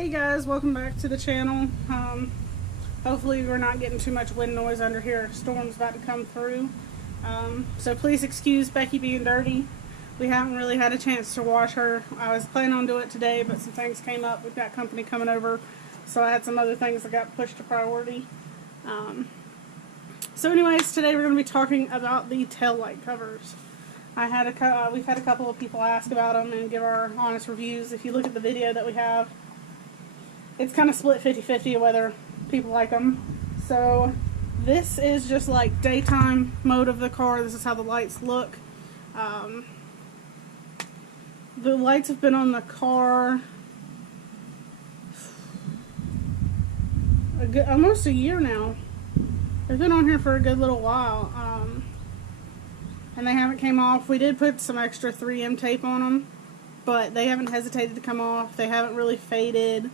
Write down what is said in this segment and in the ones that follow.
Hey guys, welcome back to the channel. Hopefully we're not getting too much wind noise under here. Storm's about to come through. So please excuse Becky being dirty. We haven't really had a chance to wash her. I was planning on doing it today, but some things came up. We've got company coming over, so I had some other things that got pushed to priority. So anyways, today we're going to be talking about the tail light covers. We've had a couple of people ask about them and give our honest reviews. If you look at the video that we have, it's kind of split 50-50 whether people like them. So this is just like daytime mode of the car. This is how the lights look. The lights have been on the car almost a year now. They've been on here for a good little while, and they haven't came off. We did put some extra 3M tape on them, but they haven't hesitated to come off. They haven't really faded.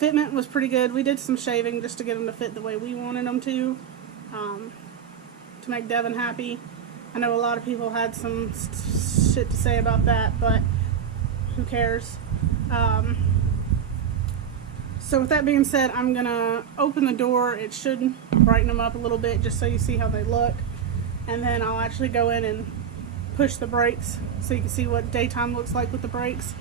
Fitment was pretty good. We did some shaving just to get them to fit the way we wanted them to make Devin happy. I know a lot of people had some shit to say about that, but who cares? So with that being said, I'm going to open the door. It should brighten them up a little bit just so you see how they look. And then I'll actually go in and push the brakes so you can see what daytime looks like with the brakes.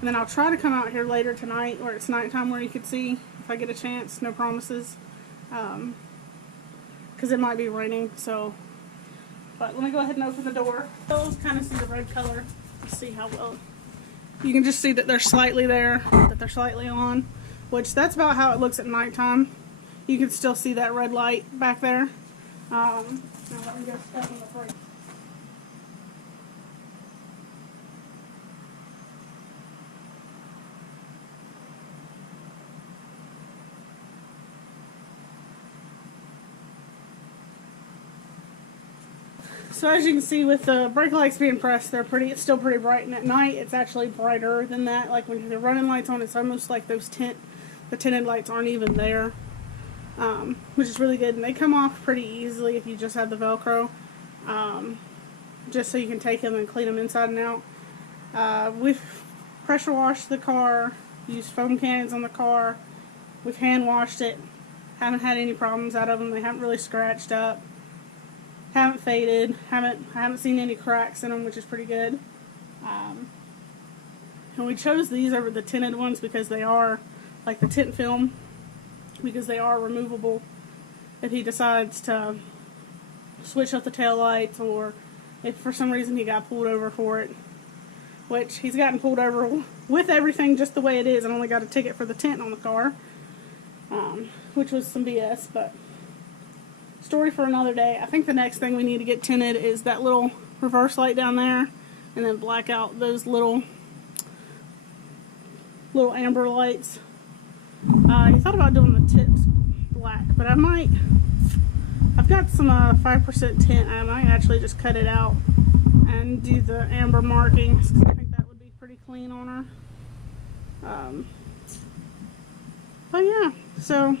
And then I'll try to come out here later tonight where it's nighttime where you can see if I get a chance. No promises. Because it might be raining. So, but let me go ahead and open the door. Those kind of see the red color. Let's see how well. You can just see that they're slightly there, that they're slightly on. Which that's about how it looks at nighttime. You can still see that red light back there. Now let me go step on the brake. So as you can see, with the brake lights being pressed, it's still pretty bright, and at night it's actually brighter than that. Like when you're running lights on, it's almost like the tinted lights aren't even there, which is really good. And they come off pretty easily if you just have the Velcro, just so you can take them and clean them inside and out. We've pressure washed the car, used foam cannons on the car, we've hand washed it, haven't had any problems out of them. They haven't really scratched up. Haven't faded. Haven't seen any cracks in them, which is pretty good. And we chose these over the tinted ones because they are like the tint film, because they are removable if he decides to switch up the tail lights, or if for some reason he got pulled over for it, which he's gotten pulled over with everything just the way it is and only got a ticket for the tint on the car, which was some BS, but story for another day. I think the next thing we need to get tinted is that little reverse light down there, and then black out those little amber lights. I thought about doing the tips black, but I've got some 5% tint. I might actually just cut it out and do the amber markings, because I think that would be pretty clean on her. But yeah, so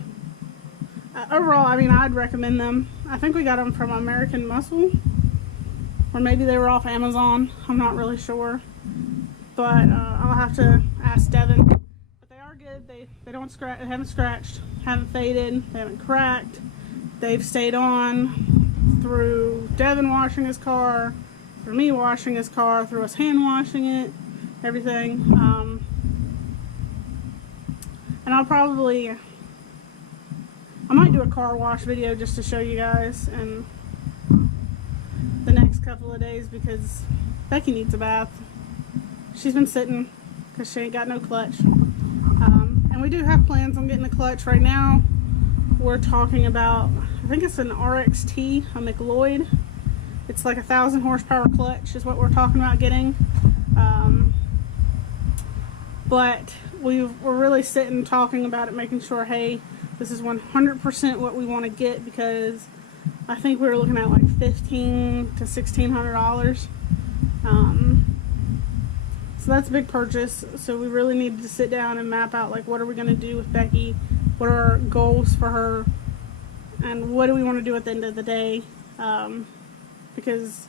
overall, I mean, I'd recommend them. I think we got them from American Muscle, or maybe they were off Amazon. I'm not really sure, but I'll have to ask Devin. But they are good. They don't scratch. They haven't scratched, haven't faded, they haven't cracked. They've stayed on through Devin washing his car, through me washing his car, through us hand washing it, everything. And I might do a car wash video just to show you guys in the next couple of days, because Becky needs a bath. She's been sitting because she ain't got no clutch. And we do have plans on getting a clutch. Right now we're talking about, I think it's an RXT, a McLeod. It's like 1,000 horsepower clutch is what we're talking about getting. But we're really sitting talking about it, making sure, hey, this is 100% what we want to get, because I think we were looking at like $1,500 to $1,600. So that's a big purchase. So we really needed to sit down and map out, like, what are we going to do with Becky? What are our goals for her? And what do we want to do at the end of the day? Because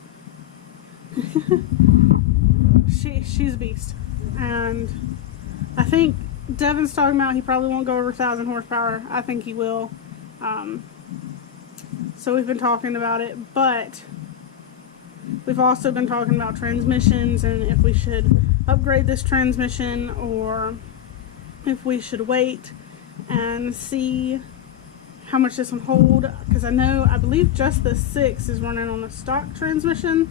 she's a beast. And I think Devin's talking about he probably won't go over 1,000 horsepower. I think he will. So we've been talking about it, but we've also been talking about transmissions and if we should upgrade this transmission or if we should wait and see how much this will hold, because I believe just the 6 is running on the stock transmission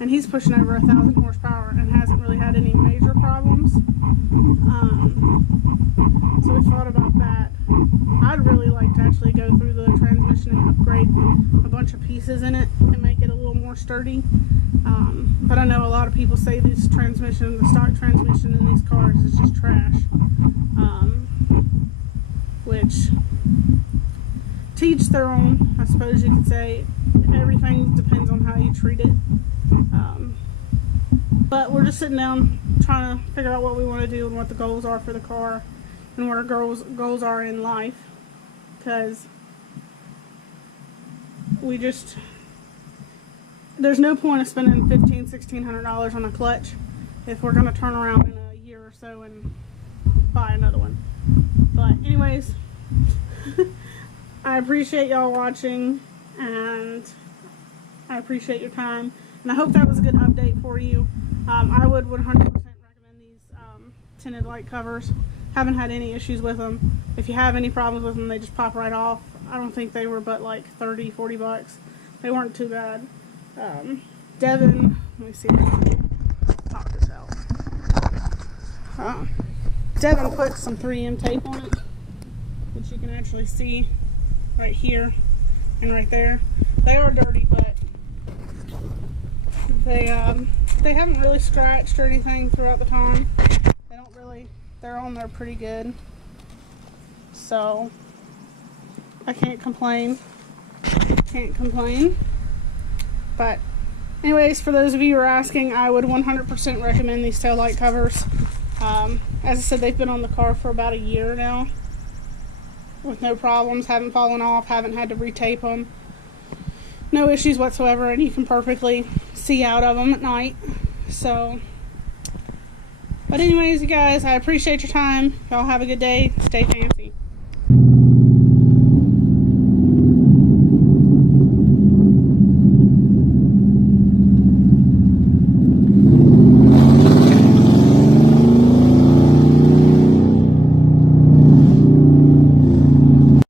and he's pushing over 1,000 horsepower and hasn't really had any major problems. So we thought about that. I'd really like to actually go through the transmission and upgrade a bunch of pieces in it and make it a little more sturdy. But I know a lot of people say this transmission, the stock transmission in these cars is just trash. Which, to each their own, I suppose you could say. Everything depends on how you treat it. But we're just sitting down trying to figure out what we want to do and what the goals are for the car and what our goals are in life, because there's no point of spending $1,500–$1,600 on a clutch if we're going to turn around in a year or so and buy another one. But anyways, I appreciate y'all watching and I appreciate your time, and I hope that was a good update for you. I would 100% recommend these tinted light covers. Haven't had any issues with them. If you have any problems with them, they just pop right off. I don't think they were but like 30–40 bucks. They weren't too bad. Devin, let me see if I can pop this out. Devin put some 3M tape on it, which you can actually see right here and right there. They are dirty, but they haven't really scratched or anything throughout the time. They don't really, they're on there pretty good. So I can't complain. But anyways, for those of you who are asking, I would 100% recommend these tail light covers. As I said, they've been on the car for about a year now with no problems, haven't fallen off, haven't had to retape them. No issues whatsoever, and you can perfectly see out of them at night. So, but anyways, you guys, I appreciate your time. Y'all have a good day. Stay fancy.